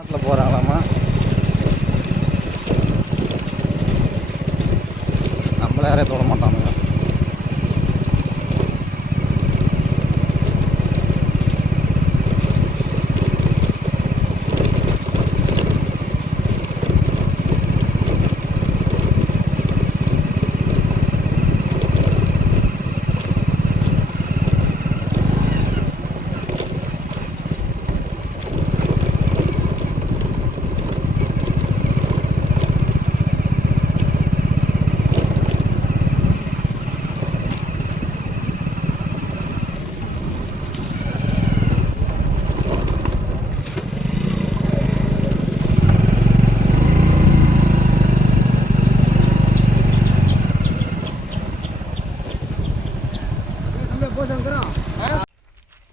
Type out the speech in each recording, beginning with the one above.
நாட்டில் போகிறாங்களாமா நம்மள யாரையும் தொட மாட்டாங்க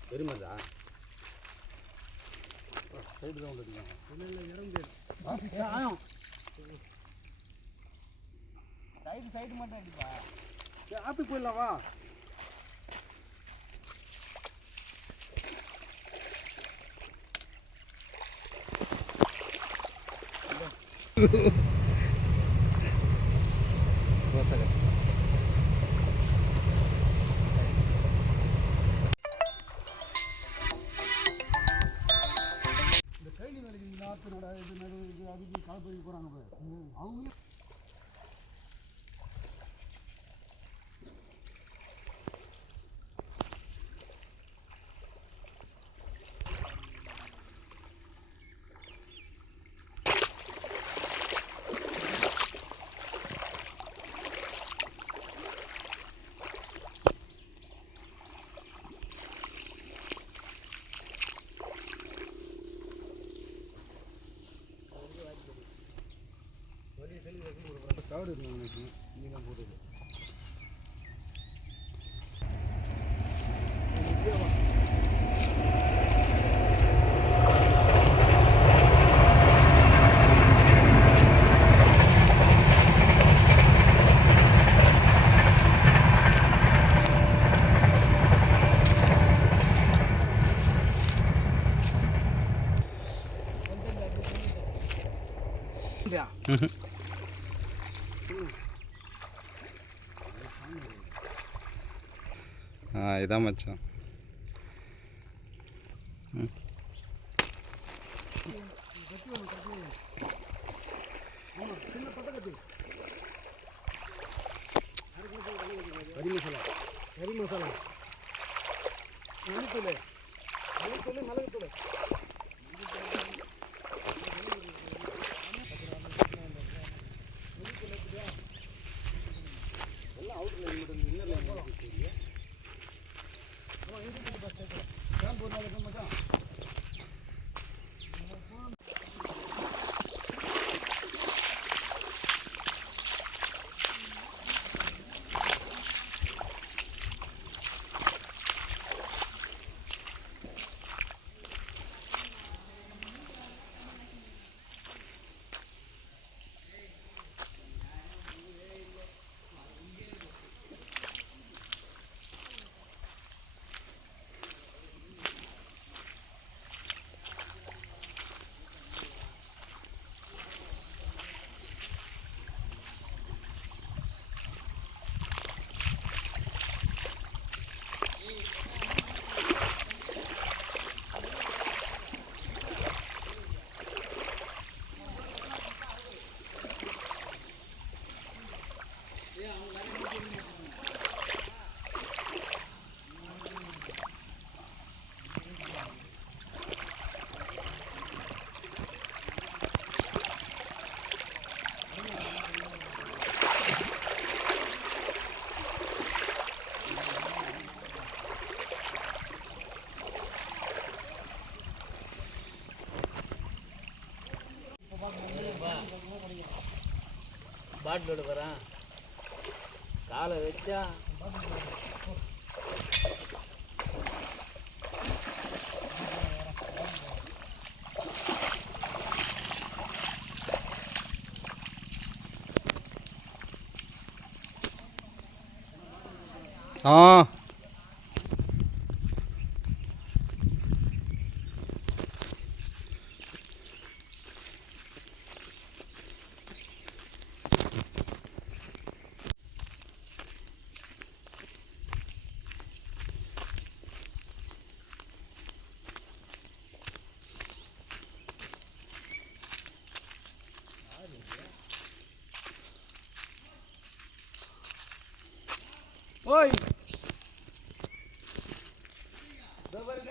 பெருமாதா சைடு தான் சைடு சைடு மட்டும் அடிப்பா. ஆப்பி போயிடலாம் வா 이거라는 거예요. 음. 아우, Claro, não, né? ஆ இதான் மச்சான் கறி மசாலா. கறி மசாலா. மல்லித்தூள் மல்லித்தூள் மிளகுத்தூள். 就这么犟 பாட்டிலோட வரேன் காலை வச்சா ஆ.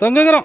దొంగగరం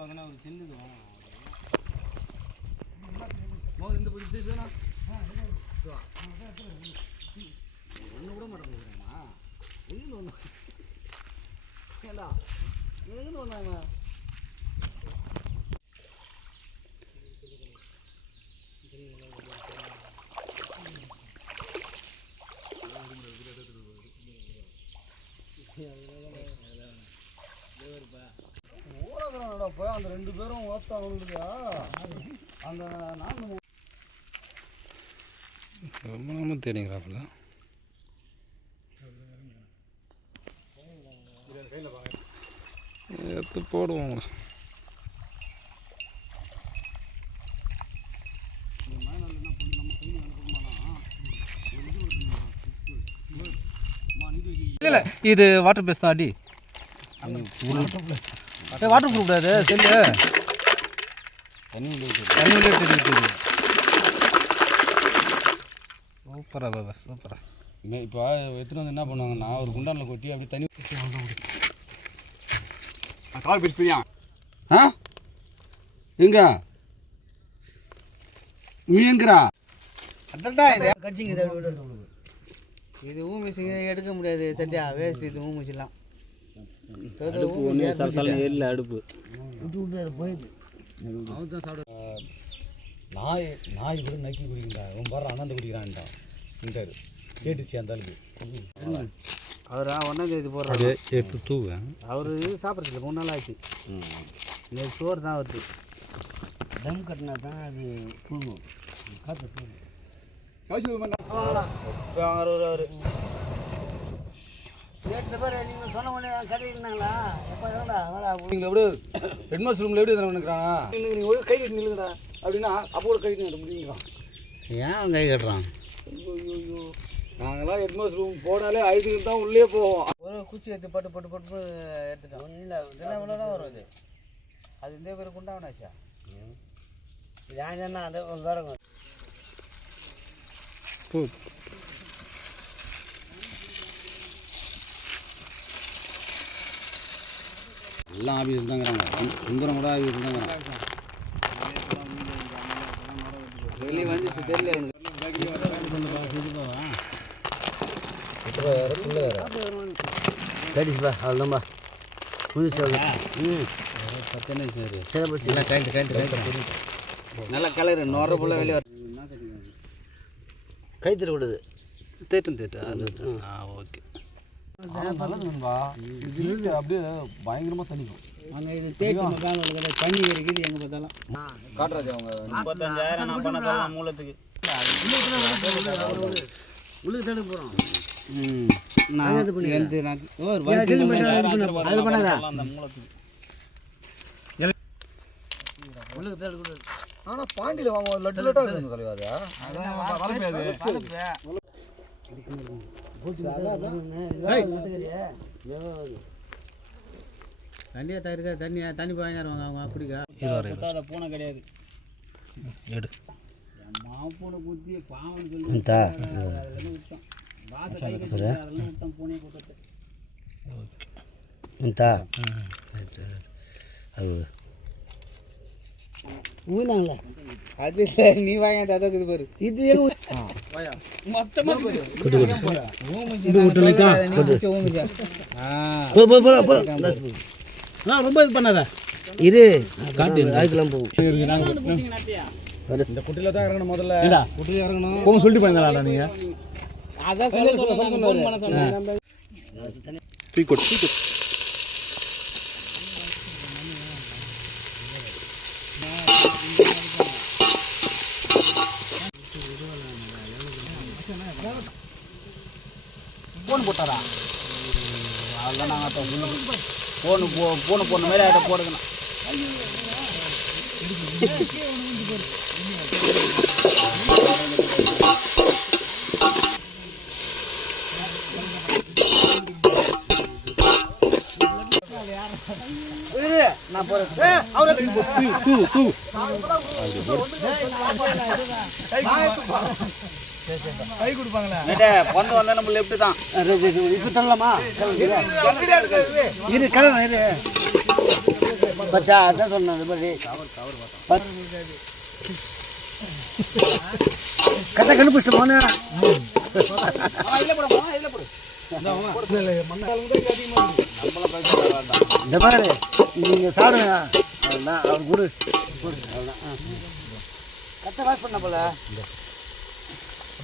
ரோமமா மோகன் இந்த பிடிச்சி வேணாம் ஒன்று விட மாட்டேங்கிறேம்மா எங்கே ஒன்று ஏண்டா எங்கே ஒன்றாங்க ரெண்டு பேரும் ஓத்தாங்க அந்த நாலு ரொம்ப நம்ம தேடிங்கிறாப்புல. எடுத்து போடுவோம். இல்லை இல்லை இது வாட்டர் பேஸ் தான் அடி வாட்டர் ப்ரூஃப் அது செல்லு. தண்ணியிலே தெரியும் தெரியும் சூப்பரா பாபா சூப்பரா இப்போ எடுத்துகிட்டு வந்து என்ன பண்ணுவாங்கன்னா ஒரு குண்டானில் கொட்டி அப்படி தண்ணி கால் பிரியா? ஆ? எங்க? நீ எங்கிறா கட்சிங்க இதை விட இது ஊமிசிங்க எடுக்க முடியாது சத்யா. வேஸ்ட் இது ஊமிசிலாம் அடுப்பு ஒன்று சலசலம் ஏறில அடுப்பு. நாய் நாய் கூட நக்கி குடிக்கிறா. உன் பாரு அண்ணாந்து குடிக்கிறான்ட்டான் இன்ட்டாரு கேட்டுச்சு அந்த அளவுக்கு. அவர் ஒன்றாம் தேதி போடுறாரு எடுத்து தூவேன் அவர் இது சாப்பிட்றதுல மூணு நாள் ஆச்சு. நேற்று சோறு தான் வருது. தம் கட்டினா தான் அது தூங்கும். காற்று தூங்கும். இப்போ அவர். நேற்று பேர் நீங்கள் சொன்ன உடனே கடையில் இருந்தாங்களா எப்போ வேலை நீங்கள் எப்படி ஹெட் மாஸ்டர் ரூமில் எப்படி எதனா நினைக்கிறானா? நீங்கள் ஒரு கை கட்டி நில்லுங்கடா. அப்படின்னா அப்போ கூட கை நீட்ட முடியுங்கிறான் ஏன் கை கட்டுறான்? நாங்களாம் ஹெட் மாஸ்டர் ரூம் போனாலே அழுதுக்கு தான் உள்ளே போவோம். ஒரு குச்சி எடுத்து பட்டு பட்டு பட்டு எடுத்துட்டோம். இல்லை இதெல்லாம் இவ்வளோ தான் வரும் அது அது இந்த பேர் குண்டாவனாச்சா இது ஏன் சொன்னா? அது ஒரு தரங்க போ. எல்லாம் ஆஃபீஸ் தாங்கிறாங்க சுந்தரம் கூட ஆஃபீஸ் தாங்கிறாங்க வெளியே வந்துச்சு தெரியல கடிச்சுப்பா அவ்வளோதான்பா புதுசு ம். சரி போச்சு. கழட்டு கழட்டு நல்லா கலரு நுர புள்ள வெளியே கை தரக்கூடாது தேட்டும் தேட்டு அது ஆ ஓகே. நல்லது நண்பா இது இழுத்து அப்படியே பயங்கரமா தண்ணிக்கும் அங்கே இது தேய்ச்சி மக்கான தண்ணி இருக்குது எங்கே பார்த்தாலும் அவங்க முப்பத்தஞ்சாயிரம் நான் பண்ண தரலாம் மூலத்துக்கு உள்ளுக்கு தேட போகிறோம் ம் நான் எந்த நான் ஓ ஒரு வருஷம் அது பண்ணாதா அந்த மூலத்துக்கு உள்ளுக்கு தேட கூடாது ஆனா பாண்டியில வாங்க லட்டு லட்டா இருக்கு கலைவாதா தண்ணியை தவிர்க்க தண்ணி தண்ணி பயங்கரம் அவங்க அப்படிக்கா குத்தாத பூனை கிடையாது. எடு. என் மாப்பூனை குத்தி பாவன் சொல்லி விட்டோம். பூனையை குத்தத்தை இந்தா. அது. ஊனாங்களா அது நீ வாங்க ததக்குது பாரு. இது ரொம்ப இது பண்ணாத. இரு. காட்டு அதுக்கெல்லாம் போகும் இந்த குட்டில தான் இறங்கணும் முதல்ல. குட்டில இறங்கணும். போக சொல்லிட்டு போயிருந்தாடா நீங்க. அதான் சொல்ல சொன்னாங்க ஃபோன் போட்டாரா? அதெல்லாம் நாங்கள் ஃபோனு போ ஃபோனு போன மாதிரி அதை போடுங்கண்ணா. நான் போகிறேன் பொண்ணு வந்தா நம்ம லெஃப்ட் தான். இப்போ தள்ளலாமா இரு கிளம்ப இரு. பச்சா அதான் சொன்னேன் இது மாதிரி. கரெக்டாக கண்டுபிடிச்சிட்டு போனேன் இந்த மாதிரி நீங்கள் சாப்பிடுங்க. அவர் கொடு. கரெக்டாக வாஷ் பண்ண போல.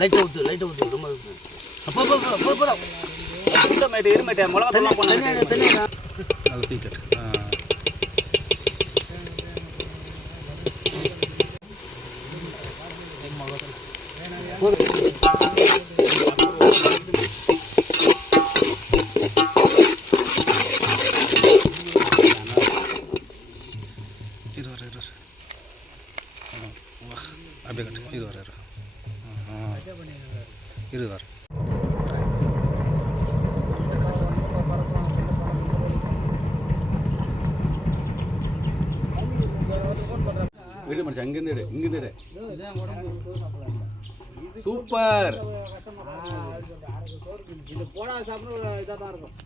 லைட்டாக லைட்டாக ரொம்ப. அப்போ அப்போ மிளகா அது தூக்கிட்டு இது வர இரு வா அப்படியே கட்டு இது வர இரு ஆ. இது வர வீடு மனுஷன் அங்கேருந்து எடு இங்கேருந்து எடு சூப்பர். இது போனா சாப்பிட இதாக தான் இருக்கும்